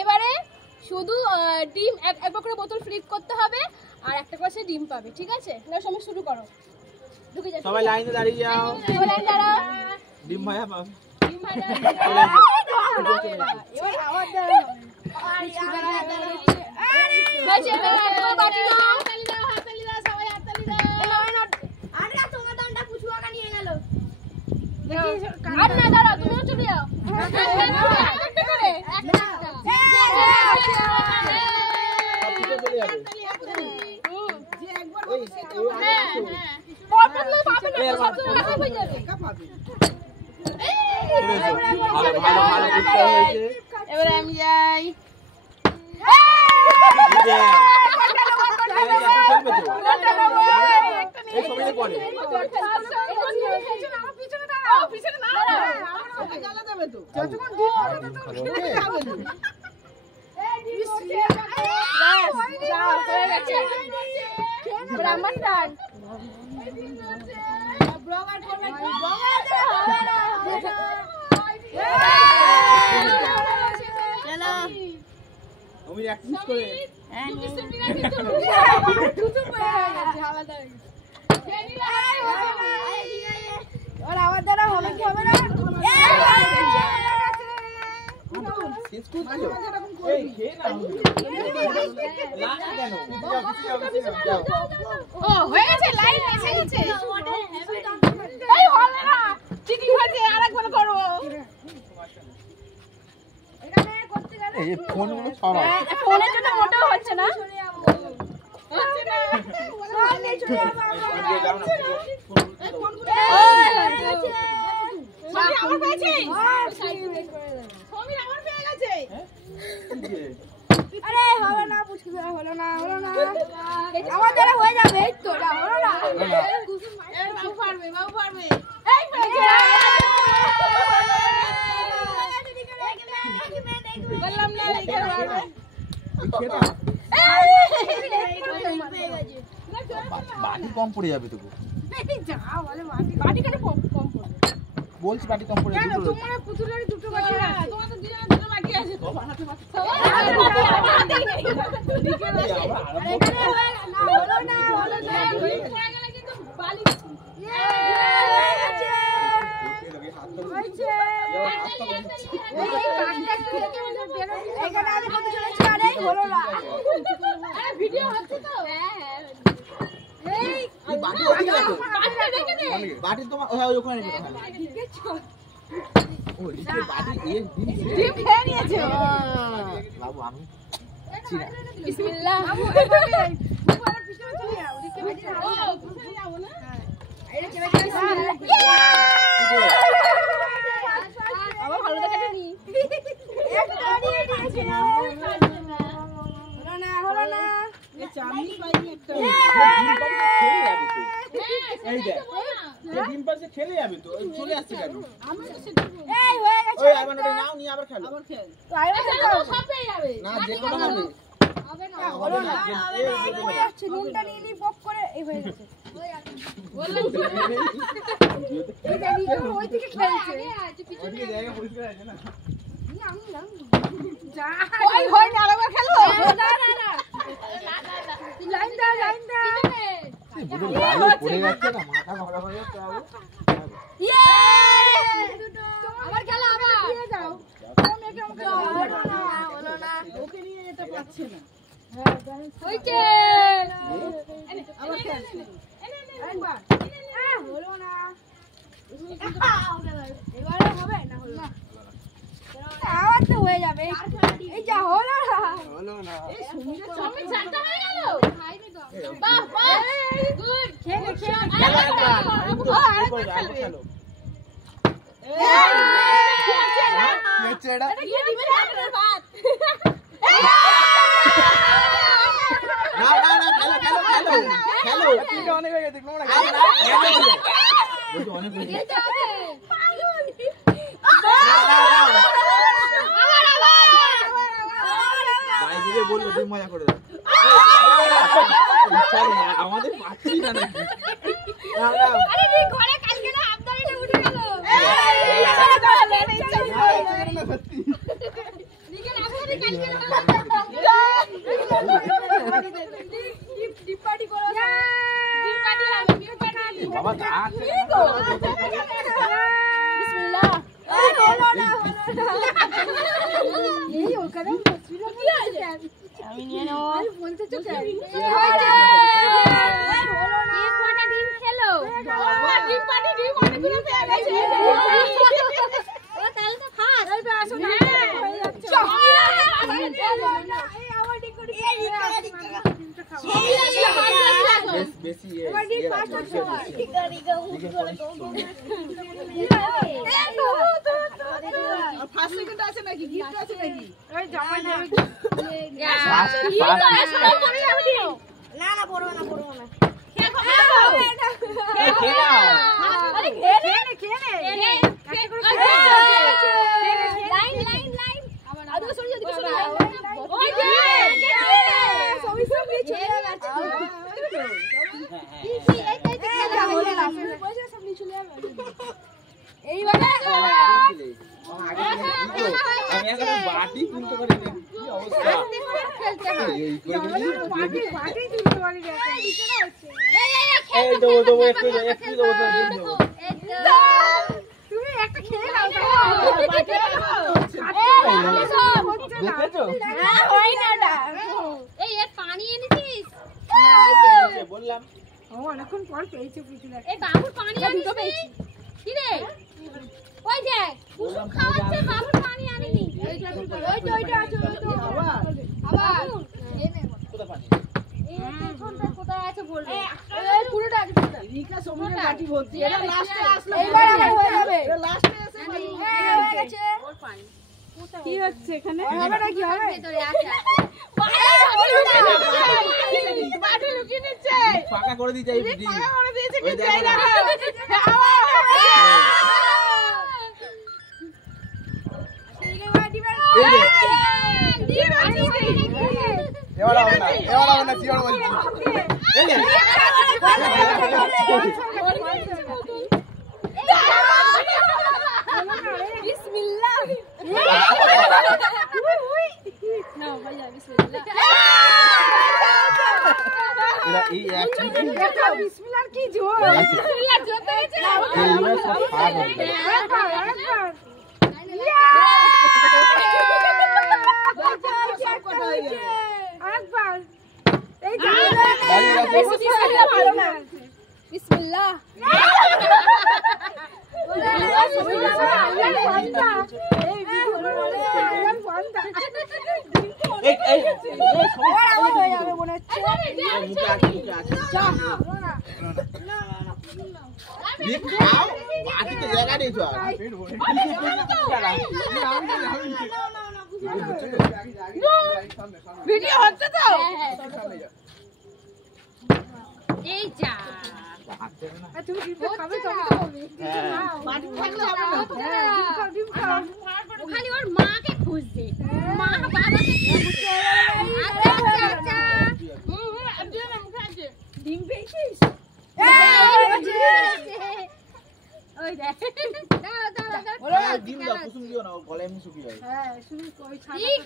এবারে শুধু ডিম একবার করে বোতল ফ্লিপ করতে হবে আর একটা করে সে ডিম পাবে, ঠিক আছে? না সময় শুরু করো, ঢুকে যাও সবাই লাইনে দাঁড়িয়ে যাও। সবাই লাইন দাঁড়াও। ডিম ভাইয়া পাবে, ডিম ভাইয়া এবার আওয়াজ দাও। বাজে বাটি নাও, হাততালি দাও, হাততালি দাও, সবাই হাততালি দাও। আরে তোমার দন্ডা কুচুয়াকা নিয়ে গেল। আর না দাঁড়াও, তুমিও চলে যাও। একটা করে একটা এবারে আমি যাই। আমি এক মিনিট করে আওয়াজ দ্বারা হবে কি হবে না? ও হয়ে গেছে, লাইন এসে গেছে। এই হবে না, চিনি হয়েছে, আরেকবার করব। এখানে করতে গেলে এই ফোনগুলো সরাও, ফোনের জন্য মোটেও হচ্ছে না, হচ্ছে না। সামনে চলে যাবো আমরা। আমার পেয়েছে, সমীর আমার পেয়ে গেছে। আরে হবে না, পুচকু হলো না, হলো না, আমার দ্বারা হয়ে যাবে। এই তো না, হলো না। বাবু পারবে, বাবু পারবে। এই পেয়েছে, বললাম না লিখে পারবে। বাটি কম পড়ে যাবে তো। যা বলে বাটি কেন কম পড়বে? বলছি বাটি কম পড়ে যাবে। কেন তোমার পুতুলের দুটো বাকি আছে? তোমার তো দুটো বাকি আছে। সবার হাতে বাটি। হলো না, হলো না। পড়ে গেলে কিন্তু বালি। ভিডিও হচ্ছে তো? বাটি তোমার ওখানে ডিম খেয়ে নিয়েছে বাবু। আমি বিসমিল্লাহ। বাবা ভালো দেখাটা নি। হলো না, হলো না। চামড়ি পাইনি একটা। এই দেখ, এই ডিম পাশে খেলে যাবে তো, চলে আসছে কেন? এই হয়ে গেছে। ওই আবার ওটা নাও, নিয়ে আবার খেলো। আবার খেল। তো আইবা সব পেয়ে যাবে। না, যে কোনো হবে। হবে না, হলো না। এই হয়ে যাচ্ছে, নুনটা নিয়ে নি পপ করে এই হয়ে গেছে। বললাম তো। এই জানি তো ওই দিকে খেলছে। ওইদিকে জায়গা পরিষ্কার আছে না? আমি যা ওই হয় না, আরেকবার খেলো। না না না। লাইন দা, লাইন দা। এই বুড়ো লাইন পড়ে যাচ্ছে না, মাথা ঘোরা হয়ে যাচ্ছে বাবু। ইয়ে! আবার খেলো, আবার দিয়ে যাও। তুমি একে আমাকে হলো না। ওকে নিয়ে যেতে পারছে না। হইছে। আবার খেল। একবার। হলো না। এবারে হবে না, হলো না। আওয়াজ তো হয়ে যাবে। এই যা হলো না, হলো না। এই সমীর চারটা হয়ে গেল। বাহ বাহ, গুড। খেলে খেলে আরেকবার খেলো। এটা কি দিবে না ভাত? না না না, খেলো খেলো খেলো খেলো। তুমি অনেক হয়ে গেছে, তোমরা খেলো না। বলছি অনেক হয়ে গেছে। এটা হবে পাগল। ভাই দিকে বললো তুমি মজা করে দাও। আমাদের পাচ্ছি না নাকি? আরে ঘরে কালকে না আমদানিটা উঠে গেল। সত্যি নিকেন আপনি কালকে ডিপ পার্টি করো ডিপ পার্টি হবে ডিপ পার্টি বাবা গাছ বিসমিল্লাহ এই বলো না এই ওখানে বসছিল কি আছে আমি নিয়ে নাও আমি বলতে তো চাই এই বলো না এই কোটা ডিম খেলো বাবা ডিম পার্টি ডিম অনেকগুলো পেয়ে গেছে ও তাহলে তো খাস এই আসো না হয়ে যাচ্ছে এই আমার ডিম কোটি এই বেশি এবার ডিম পাঁচটা সবাই ফার্স্ট সেকেন্ড আছে নাকি গিফট আছে নাকি ওই জামাই নেবে না না পড়বো না আমি এখন বাটি তুলতে পারি না কি অবস্থা এই দেবো একটু দেবো তুমি একটা খেয়ে নাও দেখেছো এই এর পানি এনেছিস বললাম অনেকক্ষণ পর পেয়েছে পুতুল এই বাবুর পানি দুটো পেয়েছি কি রে ওই দেখ কুসুম খাওয়াচ্ছে বাবুর পানি আনিনি ওইটা আছে আবার কোথা পানি এই পেছনটা কোথায় আছে বলবে এই পুরোটা রিকা সমুদ্রের বাটি ভর্তি এটা লাস্টে আসলো এইবার হয়ে যাবে এটা লাস্টে এসে হয়ে গেছে ওর পানি কি হচ্ছে এখানে হবে না কি হবে ভিতরে আছে বাটি লুকিয়ে নিচ্ছে ফাঁকা করে দিই যাই দিদি ফাঁকা করে দিয়েছে ওই কি দেখো না। এবার হবে না সিওর বলছি এই নে বিসমিল্লাহ নাও ভাইয়া বিসমিল্লাহ এরা এই অ্যাকচুয়ালি বিসমিল্লাহ কি জোর বিসমিল্লাহ জোর হয়েছে এইগুলো সব ফাঁক হচ্ছে একবার এই বিসমিল্লাহ এই এই মনে হচ্ছে মুখে আছে দিক খাও বাটিতে জায়গা নেই তো আর ভিডিও হচ্ছে তো এই যা তুমি ডিম খাবে তো বাটি থাকলে হবে না ডিম খাও ওখানে ওর মাকে খুঁজছে মা বাবাকে খুঁজছে আচ্ছা ডিম পেয়েছিস ওই দেখ দাঁড়াও ডিম দাও কুসুম দিও না ওর গলায় এমনি শুকিয়ে যায় হ্যাঁ শুনি কই ছাড়া এই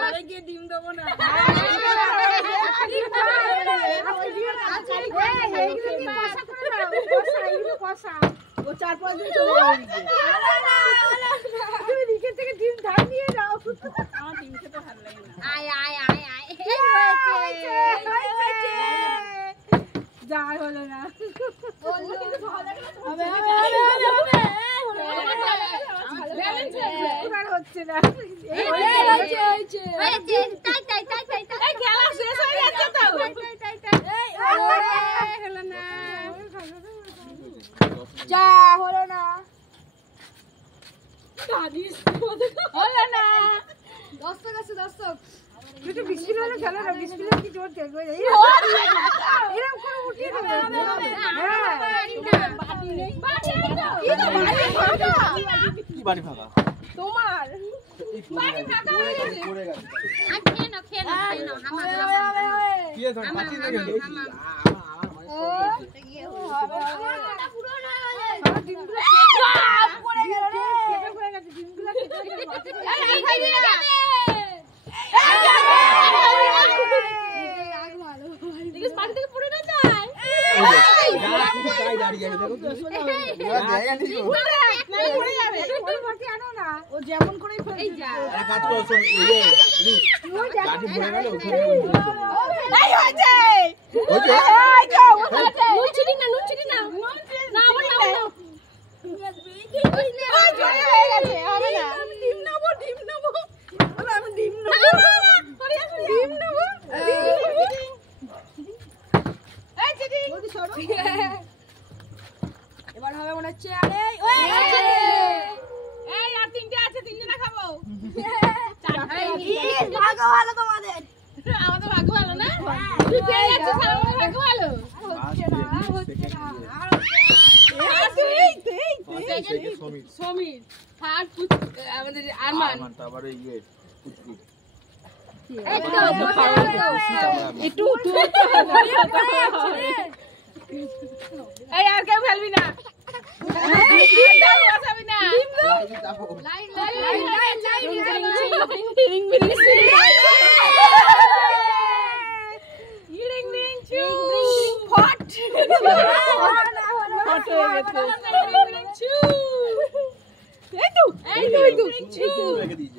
আবে গিয়ে ডিম দেব না ও 4-5 দিন চলে যাবে তুমি নিচে থেকে ডিম ধার নিয়ে যাও আমার ডিম খেতে ভালো লাগে না আয় যাই হলো না হচ্ছে না যা হলো না হলো না দর্শক আছে দর্শক একটু বিস্কিট হলে খেলো না বিস্কিটের কি জোর দেখবে এরকম করে উঠিয়ে দেবে কি বাড়ি ফাঁকা তোমার বাড়ি ফাঁকা হয়ে গেছে পড়ে গেছে আর খেয়ে নাও কি আছে পাঁচি থেকে আমার চুপটাই দাঁড়িয়ে আছে দেখো তো জায়গা ঠিক ও ও যেমন করেই এই যা এক কাজ করো শোন গাড়ি ভরে গেল ওখানে এই হয়েছে ওইটা এই তো নুন চিনি না না আমার না ওই জোরে হয়ে গেছে হবে না ডিম নেবো বলো আমি ডিম নেবো ডিম নেবো এই চিনি বলদি সরো এবার হবে মনে হচ্ছে আরে এই আর তিনটে আছে তিনজনা খাবো ভাগ্য ভালো তোমাদের আমাদের ভাগ্য ভালো না তুই পেয়ে যাচ্ছিস আর আমাদের ভাগ্য ভালো সমীর থার্ড আমাদের আরমান তারপরে ইয়ে একটু এই আর কেউ খেলবি না বসাবি না রেখে দিয়েছে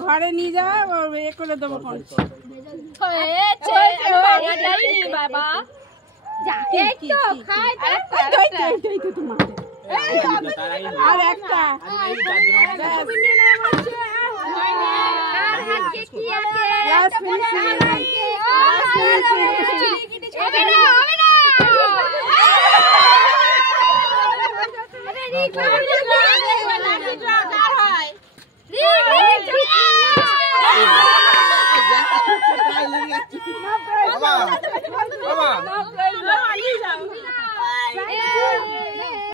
ঘরে নিয়ে যা এ করে দেবো বাবা আর একটা কি আছে